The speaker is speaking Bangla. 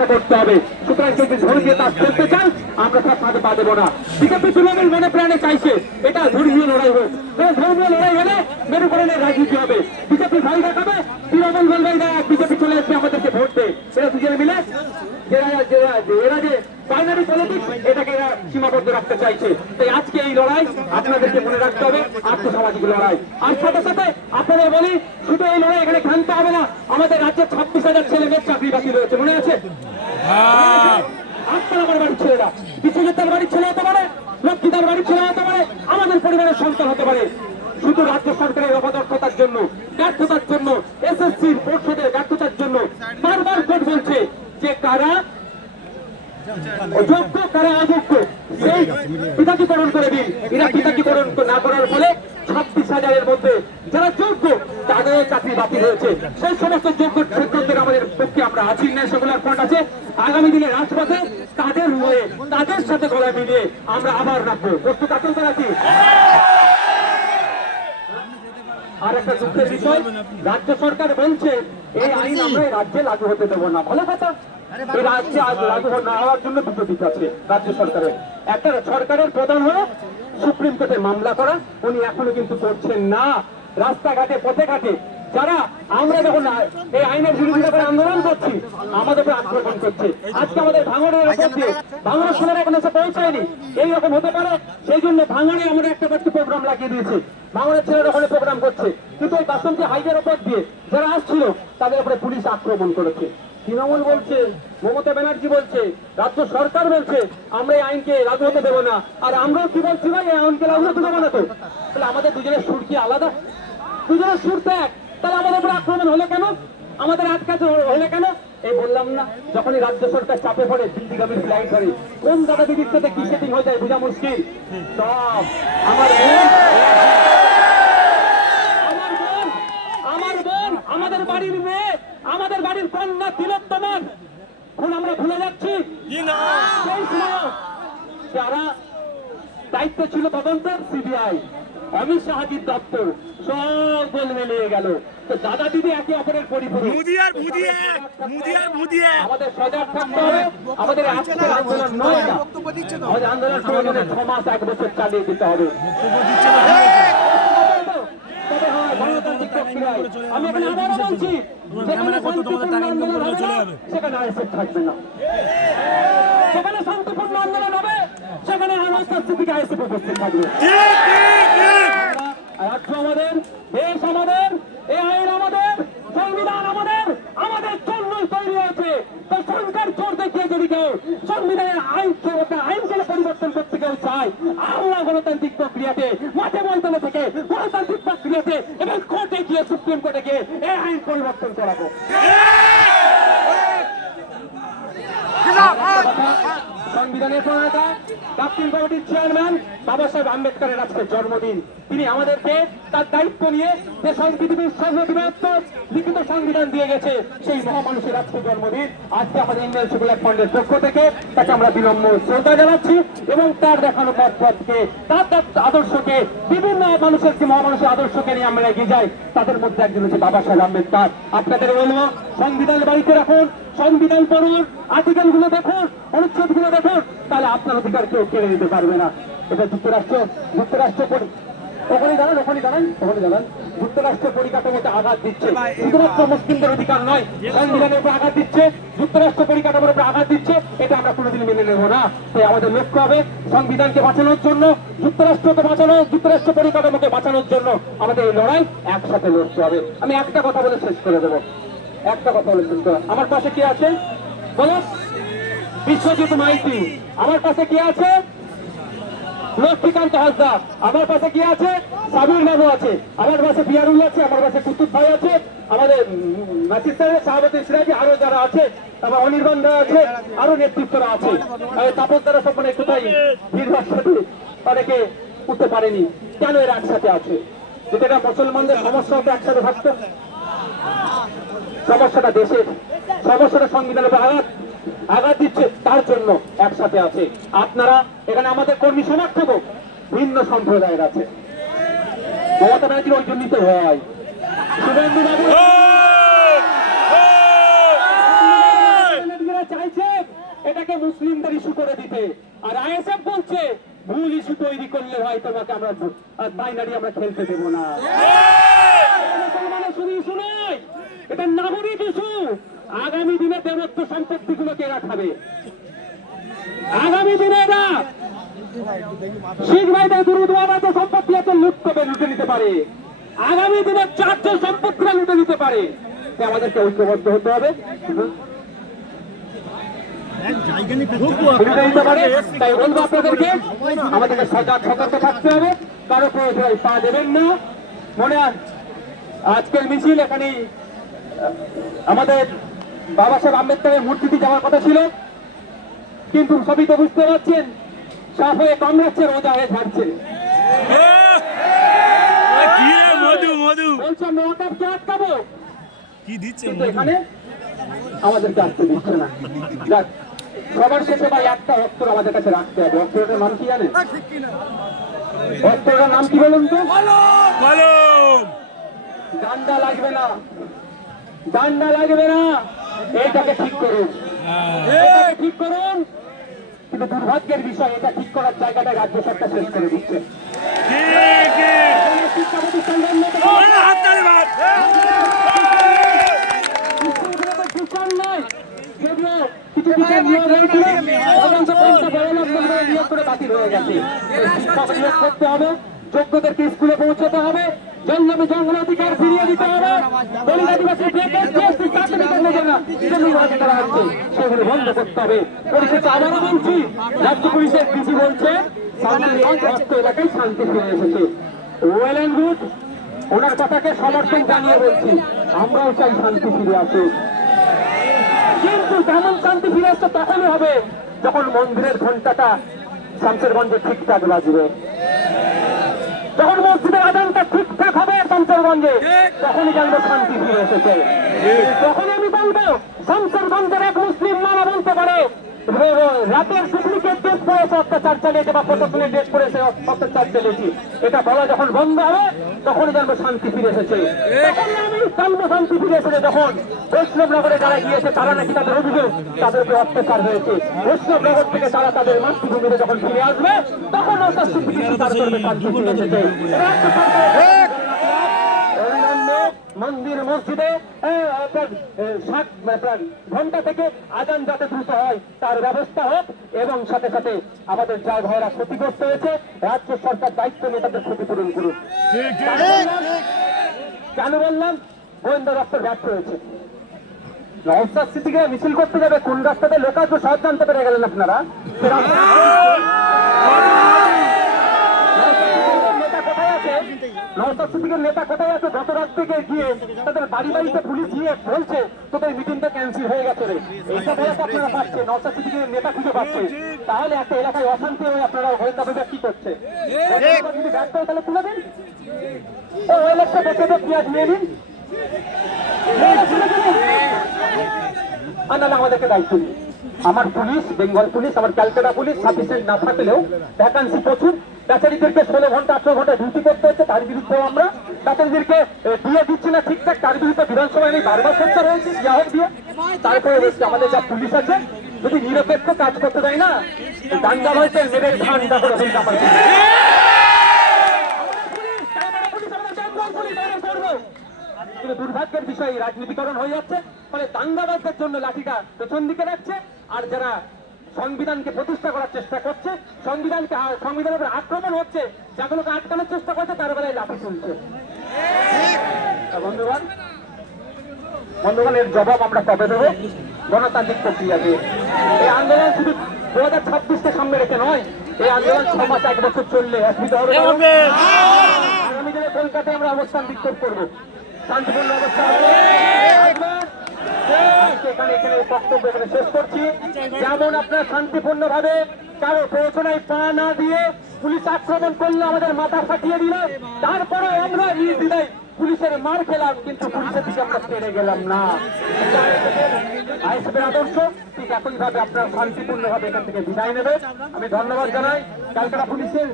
রক্ষা করতে হবে। সুতরাং যদি ধর্মীয় কাজ করতে চান আমরা তার সাথে পা দেবো না। বিজেপি তৃণমূল মনে প্রাণে চাইছে এটা ধর্মীয় লড়াই হোক, ধর্মীয় লড়াই হলে মেরুকরণের রাজনীতি হবে। বিজেপি ভাই দেখাবে, তৃণমূল বলবে বিজেপি চলে আসবে আমাদেরকে ভোট দেয়। এরা দুজনে মিলে এরা যে বাইনারি পলিটিক্স এটাকে এরা সীমাবদ্ধ রাখতে চাইছে। তাই আজকে এই লড়াই আপনাদেরকে মনে রাখতে হবে, আর্থসামাজিক লড়াই। আর সাথে সাথে আপনাদের বলি, শুধু এই লড়াই এখানে ক্ষান্ত হবে না। আমাদের রাজ্যে 26,000 ছেলে মেয়ের চাকরি বাকি রয়েছে, মনে আছে? আপনার আমার বাড়ির ছেলেরা বিশ্বজিতের বাড়ির ছেলে হতে পারে, লক্ষ্মীদার বাড়ির ছেলে হতে পারে, আমাদের পরিবারের সন্তান হতে পারে। শুধু রাজ্য সরকারের অপদক্ষতার জন্য, ব্যর্থতার জন্য, এসএসসির পরিষদের ব্যর্থতার জন্য বারবার কোর্ট বলছে যে কারা যোগ্য কারা অযোগ্য সেই পৃথকীকরণ করে দিন। এরা পৃথকীকরণ না করার ফলে 26,000-এর মধ্যে যারা যোগ্য তাদের চাকরি বাতিল হয়েছে। সেই সমস্ত যোগ্য শিক্ষকদের আমাদের পক্ষে আমরা আছি, ন্যাশনাল ফ্রন্ট আছে। আগামী দিনে রাজপথে তাদের হয়ে তাদের সাথে গলা মিলিয়ে আমরা আবার রাখবো। প্রস্তুত আছেন তারা কি? আর একটা দুঃখের বিষয়, রাজ্য সরকার বলছে এই আইন আমরা রাজ্যে লাগু হতে দেবো না। ভালো কথা, এই রাজ্যে লাগু না হওয়ার জন্য দুটো দিক আছে রাজ্য সরকারের। একটা, সরকারের প্রধান হলো সুপ্রিম কোর্টে মামলা করা, উনি এখনো কিন্তু করছেন না। রাস্তাঘাটে পথে ঘাটে যারা আমরা যখন এই আইনের বিরোধিতা করে আন্দোলন করছি আমাদের উপর আক্রমণ করছে। আজকে আমাদের ভাঙড়ের উপর দিয়ে ভাঙড়ের শোনার এখন এসে পৌঁছায়নি, এইরকম হতে পারে। সেই জন্য ভাঙড়ে আমরা একটা প্রোগ্রাম লাগিয়ে দিয়েছি, ভাঙড়ের ছেলেরা ওখানে প্রোগ্রাম করছে। কিন্তু এই বাসন্তী হাইওয়ের উপর দিয়ে যারা আসছিল তাদের উপরে পুলিশ আক্রমণ করেছে। তৃণমূল বলছে, মমতা ব্যানার্জি বলছে, রাজ্য সরকার বলছে আমরা এই আইনকে লাগু হতে দেবো না। আর আমরাও কি বলছি ভাই, এই আইনকে লাগু হতে দেবো না। তো তাহলে আমাদের দুজনের সুর কি আলাদা? দুজনের সুর তো এক, তাহলে আমাদের উপরে আক্রমণ হলো কেন? আমাদের আটকাতে হলে কেন? এই বললাম না, যখনই রাজ্য সরকার চাপে পড়ে দিল্লিগামী ফ্লাইট ধরে কোন দাদা দিদির সাথে কি সেটিং হয়ে যায় বোঝা মুশকিল। সব আমার বোন, আমাদের বাড়ির মেয়ে, আমাদের বাড়ির কন্যা তিলোত্তমান এখন আমরা ভুলে যাচ্ছি। যারা দায়িত্ব ছিল তদন্তের, সিবিআই, অমিত শাহজির দপ্তর, সব গোল মিলিয়ে গেল। তো দাদা দিদি একে অপরের পরিপূরক। আমাদের সজাগ থাকতে হবে। আমাদের আন্দোলন নয় না, আমাদের আন্দোলন প্রয়োজনে 6 মাস 1 বছর চালিয়ে দিতে হবে। আমি এখানে আবারও বলছি, সেখানে শান্তিপূর্ণ আন্দোলন হবে না, সেখানে আইএসএফ থাকবে না। সেখানে শান্তিপূর্ণ আন্দোলন হবে, সেখানে আইএসএফ উপস্থিত থাকবে। রাজ্য আমাদের, দেশ আমাদের, এই আইন আমাদের, সংবিধান আমাদের, আমাদের জন্যই তৈরি হয়েছে। তাই সরকার জোর দেখিয়ে যদি কেউ সংবিধানের আইনকে পরিবর্তন করতে কেউ চায়, আমরা গণতান্ত্রিক প্রক্রিয়াতে, মাঠে ময়দানে থেকে গণতান্ত্রিক প্রক্রিয়াতে এবং কোর্টে গিয়ে, সুপ্রিম কোর্টে গিয়ে এই আইন পরিবর্তন করাবো। সংবিধানের প্রণেতা, ডক্টর কমিটির চেয়ারম্যান বাবা সাহেব আম্বেদকরের আজকে জন্মদিন। তিনি আমাদেরকে তার দায়িত্ব নিয়ে যে পৃথিবীর সর্ববৃহৎ লিখিত সংবিধান দিয়ে গেছে, সেই মহামানুষের আজকে জন্মদিন। আজকে আমাদের ইন্ডিয়ান সেকুলার ফ্রন্টের পক্ষ থেকে তাকে আমরা বিনম্র শ্রদ্ধা জানাচ্ছি এবং তার দেখানো পথকে, তার আদর্শকে, বিভিন্ন মানুষের যে মহামানুষের আদর্শকে নিয়ে আমরা এগিয়ে যাই, তাদের মধ্যে একজন হচ্ছে বাবা সাহেব আম্বেদকর। আপনাদের বলবো, সংবিধান বাড়িতে রাখুন, সংবিধান পড়ুন, আর্টিকেল গুলো দেখুন, অনুচ্ছেদ গুলো দেখুন, তাহলে আপনার অধিকার কেউ কেড়ে নিতে পারবে না। এটা যুক্তরাষ্ট্র ওখানে দাঁড়ান যুক্তরাষ্ট্রের পরিকাঠামোতে আঘাত দিচ্ছে, শুধুমাত্র মুসলিমদের অধিকার নয়, সংবিধানের উপর আঘাত দিচ্ছে, যুক্তরাষ্ট্র পরিকাঠামোর উপর আঘাত দিচ্ছে। এটা আমরা কোনোদিন মেনে নেব না। তাই আমাদের লক্ষ্য হবে সংবিধানকে বাঁচানোর জন্য, যুক্তরাষ্ট্রকে বাঁচানো, যুক্তরাষ্ট্র পরিকাঠামোকে বাঁচানোর জন্য আমাদের এই লড়াই একসাথে লড়তে হবে। আমি একটা কথা বলে শেষ করে দেবো, আমার পাশে কি আছে বলো? বিশ্বজিৎ মাইতি। আমার পাশে কি আছে? লক্ষ্মীকান্ত হাসদা। আমার পাশে কি আছে? সাবির বাবু আছে। আমার পাশে পিয়ারুল আছে। আমার পাশে কুতুব ভাই আছে। আমাদের নাসির সাহেব, শাহাবতী সিরাজি, আরো যারা আছে, আমার অনির্বাণ দা আছে, আরো নেতৃত্বরা আছে। তাপস দ্বারা সব কোথায় ভিড়ভাড় সাথে অনেকে উঠতে পারেনি। কেন এরা একসাথে আছে? যেটা মুসলমানদের সমস্যা হতো একসাথে থাকতো, সমস্যাটা দেশের, সমস্যাটা সংবিধানের আঘাত দিচ্ছে, তার জন্য একসাথে আছে। আপনারা এখানে আমাদের কর্মী সমর্থক ভিন্ন সম্প্রদায়ের আছে। মমতা ব্যানার্জির ওই জন্যই তো হয়। শুভেন্দু বাবু চাইছে এটাকে মুসলিমদের ইস্যু করে দিতে, আর আইএসএফ বলছে ভুল ইস্যু তৈরি করলে ভাই তোমাকে আমরা বাইনারি আমরা খেলতে দেবো না। মুসলমানের শুধু ইস্যু নয়, এটা নাগরিক ইস্যু। আগামী দিনে দেবত্ব সম্পত্তি গুলোকে এরা খাবে। আগামী দিনে এরা শিখ ভাইদের গুরুদুয়ারা যে সম্পত্তি আছে লুট করে লুটে নিতে পারে। আগামী দিনে চার্চের সম্পত্তিরা লুটে নিতে পারে। তাই আমাদেরকে ঐক্যবদ্ধ হতে হবে। তাই বলবো আপনাদেরকে, আমাদেরকে সজাগ সতর্ক থাকতে হবে, কারো প্রয়োজনে পা দেবেন না। মনে আজকের মিছিল এখানেই আমাদের বাবা সাহেব আম্বেদকরের মূর্তিতে যাওয়ার কথা ছিল, কিন্তু সবই তো বুঝতে পারছেন সাফ হয়ে কংগ্রেসের রোজা হয়ে ঝাড়ছে। বলছে আমরা ওয়াকফকে আটকাবো, কিন্তু এখানে আমাদেরকে আসতে দিচ্ছে না। যাক, সবার শেষে ভাই একটা অস্ত্র আমাদের কাছে রাখতে হবে। অস্ত্রটার নাম কি জানেন? অস্ত্রটার নাম কি বলুন তো? ডান্ডা লাগবে না, ডান্ডা লাগবে না, এইটাকে ঠিক করুন, এটাকে ঠিক করুন। কিন্তু দুর্ভাগ্যের বিষয়, এটা ঠিক করার জায়গাটা রাজ্য সরকার শেষ করে দিচ্ছে। শিক্ষা প্রতিষ্ঠান বন্ধ নয়, যদিও কিছু বিচার নিয়োগ হয়েছিল, নিয়োগ করে বাতিল হয়ে গেছে। শিক্ষক নিয়োগ করতে হবে, যোগ্যদেরকে স্কুলে পৌঁছতে হবে, জঙ্গলে জঙ্গল অধিকার ফিরিয়ে দিতে হবে, দলিত আদিবাসী সেগুলো বন্ধ করতে হবে। পরিশেষে আবারও বলছি, রাজ্য পুলিশের ডিসি বলছে শান্তিগঞ্জ অস্ত্র এলাকায় শান্তি ফিরে এসেছে। ওয়েল অ্যান্ড গুড, ওনার কথাকে সমর্থন জানিয়ে বলছি, আমরাও চাই শান্তি ফিরে আসুক। কিন্তু তেমন শান্তি ফিরে আসতে তখনই হবে যখন মন্দিরের ঘন্টাটা শামসেরগঞ্জে ঠিকঠাক বাজবে, যখন মসজিদের আজানটা ঠিকঠাক হবে শামসেরগঞ্জে, তখনই জানবো শান্তি ফিরে এসেছে। তখনই আমি বলবো শামসেরগঞ্জের এক মুসলিম মারা বলতে পারে রাতের ডুপ্লিকেট ড্রেস পরেছে অত্যাচার চালিয়েছে, বা প্রশাসনের ড্রেস পরেছে অত্যাচার চালিয়েছি, এটা বলা যখন বন্ধ হবে তখনই জানবো শান্তি ফিরে এসেছে। তখনই আমি জানবো শান্তি ফিরে এসেছে যখন বৈষ্ণবনগরে যারা গিয়েছে তারা নাকি তাদের অভিযোগ তাদেরকে অত্যাচার হয়েছে, বৈষ্ণবনগর থেকে তারা তাদের মাতৃভূমিতে যখন ফিরে আসবে তখন অর্থাৎ স্বীকার করবে শান্তি ফিরে এসেছে। মন্দির মসজিদে ঘন্টা থেকে আজান যাতে দ্রুত হয় তার ব্যবস্থা হোক, এবং সাথে সাথে আমাদের যা ভাইয়েরা ক্ষতিগ্রস্ত হয়েছে রাজ্য সরকার দায়িত্ব নিয়ে তাদের ক্ষতিপূরণ করুন। কেন বললাম? গোয়েন্দা দপ্তর ব্যর্থ হয়েছে। নওশাদ সিদ্দিকীকে মিছিল করতে যাবে কোন রাস্তাতে লোক আসবে সব জানতে পেরে গেলেন আপনারা। নওশাদ সিদ্দিকীর নেতা কোথায় আছে? গত রাত থেকে গিয়ে তাদের বাড়ি বাড়িতে পুলিশ গিয়ে বলছে তোদের মিটিংটা ক্যান্সেল হয়ে গেছে রে। এইসব ভয় আপনারা পাচ্ছেন, নওশাদ সিদ্দিকীর নেতা খুঁজে পাচ্ছে। তাহলে একটা এলাকায় অশান্তি হয়ে আপনারা গোয়েন্দা বিভাগ কি করছে? যদি ব্যর্থ হয় তাহলে তুলে দিন, ওই লোকটা দেখে পেঁয়াজ নিয়ে নিন, আর নাহলে আমাদেরকে দায়িত্ব নিন। আমার পুলিশ, বেঙ্গল পুলিশ, আমার ক্যালকাটা পুলিশ সাফিসিয়েন্ট না থাকলেও ভ্যাকান্সি প্রচুর, বেচারিদেরকে 16 ঘন্টা 18 ঘন্টা ডিউটি করতে হচ্ছে, তার বিরুদ্ধেও আমরা বেচারিদেরকে দিয়ে দিচ্ছি না ঠিকঠাক, তার বিরুদ্ধে বিধানসভায় আমি বারবার সোচ্চার হয়েছি ইয়াহক দিয়ে। তারপরে হচ্ছে আমাদের যা পুলিশ আছে যদি নিরপেক্ষ কাজ করতে দেয় না, দাঙ্গা হয়েছে মেরে ঠান্ডা করে কিন্তু দুর্ভাগ্যের বিষয় রাজনীতিকরণ হয়ে যাচ্ছে, ফলে দাঙ্গাবাজদের জন্য লাঠিটা পেছন দিকে রাখছে, আর যারা সংবিধানকে প্রতিষ্ঠা করার চেষ্টা করছে, সংবিধানের উপর আক্রমণ হচ্ছে, যাগুলোকে আটকানোর চেষ্টা করছে তার বেলায় লাঠি তুলছে। বন্ধুগণ, এর জবাব আমরা কবে দেবো? গণতান্ত্রিক প্রক্রিয়াকে। এই আন্দোলন শুধু 2026-কে সামনে রেখে নয়, এই আন্দোলন 6 মাস 1 বছর চললে অসুবিধা হবে। আগামী দিনে কলকাতায় আমরা অবস্থান বিক্ষোভ করবো, শান্তিপূর্ণ অবস্থা হবে। এখানে বক্তব্য এখানে শেষ করছি। যেমন আপনার শান্তিপূর্ণ ভাবে কারো প্ররোচনায় পা না দিয়ে পুলিশ আক্রমণ করলে আমাদের মাথা ফাটিয়ে দিল, তারপরে আমরা নির্দ্বিধায় পুলিশের মার খেলাম, কিন্তু পুলিশের দিকে আমরা পেরে গেলাম না। আইএসএফের আদর্শ ঠিক একইভাবে আপনারা শান্তিপূর্ণ ভাবে এখান থেকে বিদায় নেবে। আমি ধন্যবাদ জানাই ক্যালকাটা পুলিশের